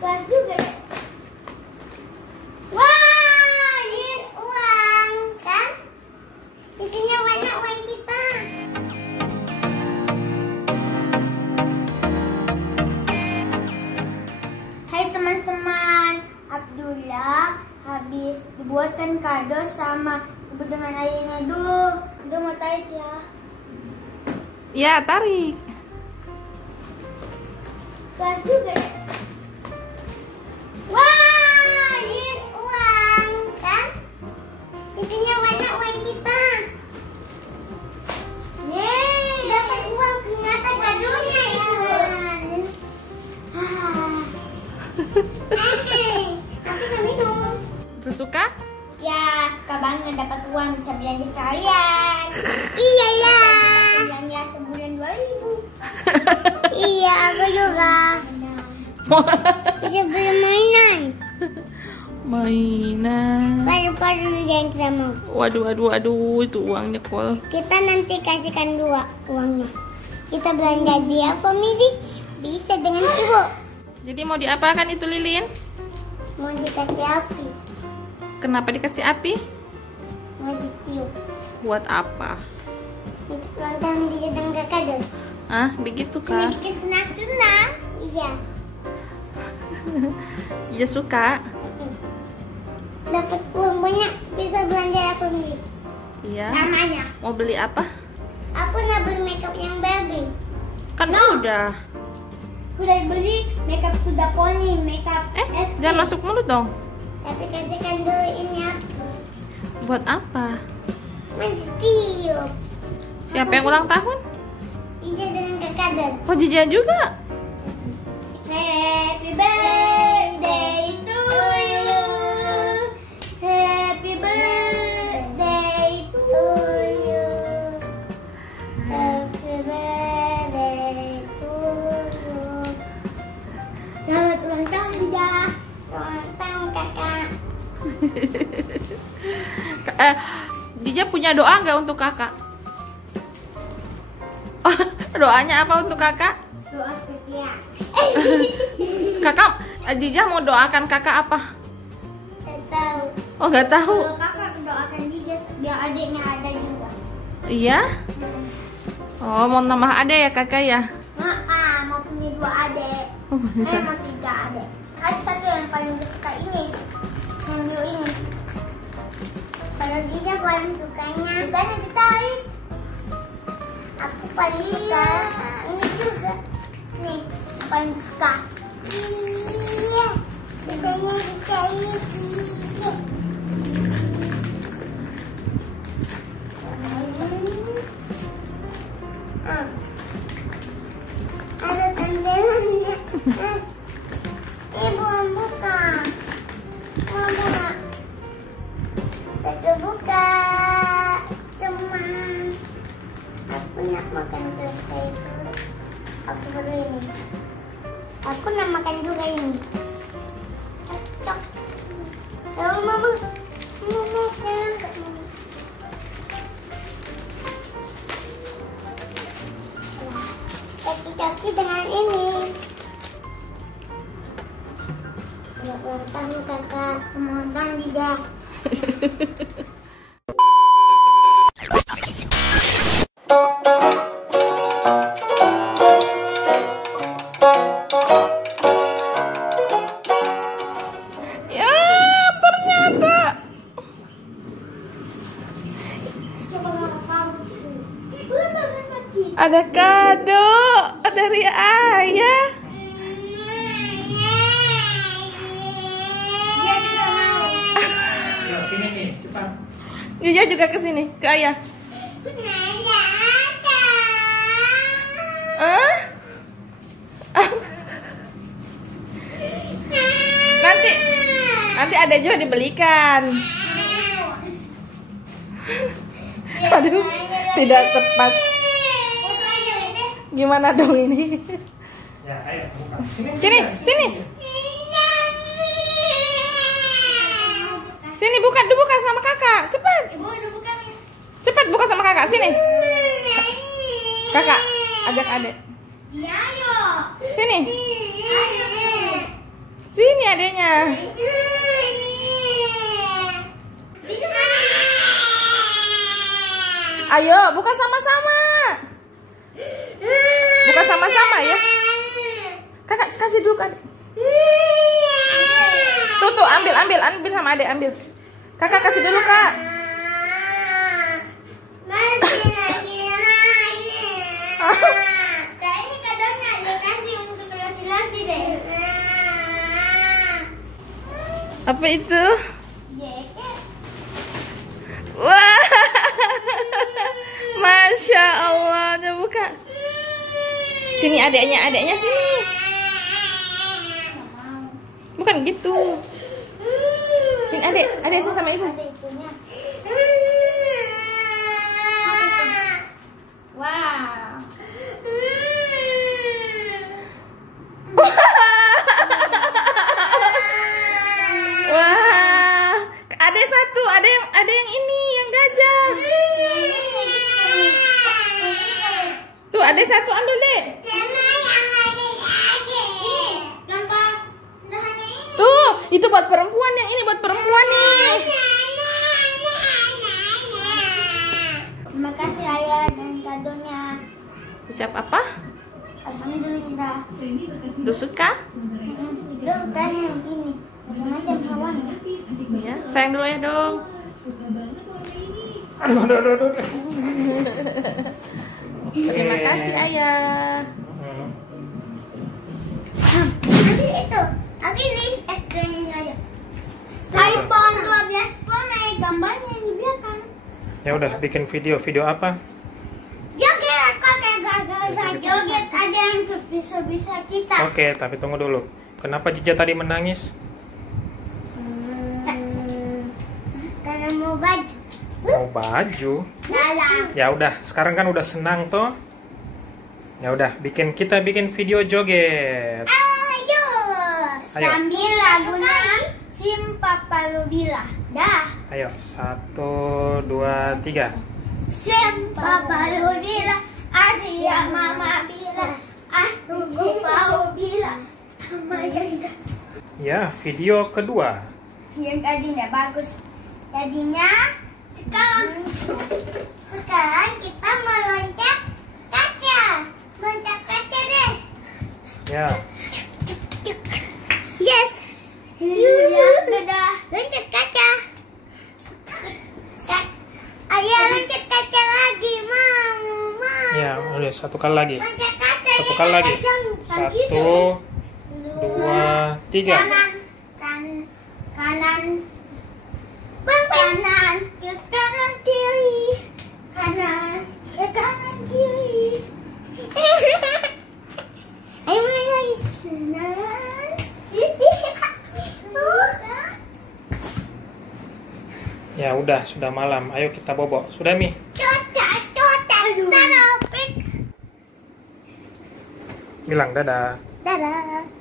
Kelas juga ya. Wah, ini uang kan? Isinya banyak uang kita. Hai teman-teman, Abdullah habis dibuatkan kado sama ibu dengan ayahnya dulu. Udah mau tarik ya? Ya, tarik. Kelas juga ya. Wah, ini uang kan? Isinya banyak uang kita. Yeay, dapat uang, ternyata kadonya itu. Aku bisa minum. Suka? Ya, suka banget dapat uang bisa belanja sekalian. Iya ya. Belanja sebulan 2.000. Iya, aku juga. Bisa beli mainan. Mainan. Baru-baru yang kita mau. Waduh, itu uangnya Kol. Kita nanti kasihkan 2 uangnya. Kita belanja di apa, Midi? Bisa dengan ibu. Jadi mau diapakan itu Lilin? Mau dikasih api. Kenapa dikasih api? Mau ditiup. Buat apa? Untuk ulang tahun di jadang kakak dong. Ah, begitu Ini kah? bikin senang-senang. Iya. Iya suka. Dapat uang banyak, bisa belanja apa, Midi? Iya. Namanya. Mau beli apa? Aku nak beli makeup yang baby. Kan udah. Udah beli makeup kuda poni, makeup SD. Jangan masuk mulut dong. Tapi kasihkan dulu ini apa? Buat apa? Mentiup. Siapa yang ulang tahun? Iya dengan kakak dong. Oh, Jija juga. Happy birthday to you. Happy birthday to you. Happy birthday to you. Selamat ulang tahun, Jija. Ulang tahun kakak. Jija punya doa nggak untuk kakak? Oh, doanya apa untuk kakak? Doa setia. Kakak, Jija mau doakan kakak apa? Tidak tahu. Oh, nggak tahu. Kalau kakak doakan Jija biar adiknya ada juga. Iya? Oh, mau nambah ada ya kakak ya? Mau punya 2 adik. Mau 3 adik. Ada satu yang paling suka ini. Yang dulu ini. Kalau Jija paling sukanya. Biasanya ditarik. Aku paling suka ini juga. Nih, paling suka. Iya. Biasanya ditarik. Iya. Ada tandelannya. Belum buka. Belum buka. Kita buka. Cuman aku nak makan terus kayak itu. Aku baru ini. Aku nak makan juga ini. Cocok. Kalau mama. Mama jangan kat mama. Kaki-kaki dengan ini. Selamat ulang tahun kakak. Selamat ulang tahun Jija. Ya, ternyata. Ada kado dari ayah. Sini nih, cepat. Jija juga ke sini, ke ayah. Ah? Nanti ada juga dibelikan. Aduh, tidak tepat. Gimana dong ini? Ya, ayo buka. Sini. Sini buka sama kakak. Cepat. Cepat buka sama kakak. Sini. Kakak, ajak adek. Iya, ayo. Sini. Ayo. adeknya. Ayo, buka sama-sama. Buka sama-sama ya. Kakak kasih dulu kan. Tuh, ambil sama adek, ambil. Kakak kasih dulu, Kak. Kayaknya kadonya dikasih untuk laki-laki deh. Apa itu? Jaket. Wah. Masya Allah, coba buka. Sini adeknya sini. Bukan gitu. Sini adek sama ibu. Ada itunya. Wow. Wah, ada satu, ada yang ini, yang gajah. Tuh, ada satu, ambil deh. Gambar dahannya ini. Tuh, itu buat perempuan, yang ini buat perempuan nih. Terima kasih ayah dan kadonya. Ucap apa? Alhamdulillah. Lu suka? Belum kan yang ini macam-macam hewannya. Ya, sayang dulu ya dong. Aduh. Terima kasih ayah. Nanti itu, aku ini ini aja. iPhone 12 Pro Max, gambarnya yang di belakang. Ya udah, bikin video apa? Joget, kakek gagal joget aja yang bisa kita. Oke, tapi tunggu dulu. Kenapa Jija tadi menangis? Karena mau baju. Mau baju? Dalam. Ya udah, sekarang kan udah senang toh. Ya udah, kita bikin video joget. Ayo. Ayo. Sambil lagunya Sim Papa Lu Bilang. Dah. Ayo, 1, 2, 3. Sim Papa Lu Bilang, Asia Mama bilang, Asku mau bilang, sama yang Ya, video kedua. tadi nggak bagus. Tadinya sekarang kita mau loncat kaca. Loncat kaca deh. Ya, Yes. Dadah. Loncat kaca. Ayo loncat kaca lagi, mau. ya udah satu kali lagi. Loncat kaca. Satu kali lagi. 1, 2, 3. Kanan. Kanan ke kanan kiri. Kanan ke kanan kiri. Ayo mulai lagi. Kanan. Ya udah, sudah malam. Ayo kita bobo. Sudah Mi? Dadah. Bilang dadah. Dadah.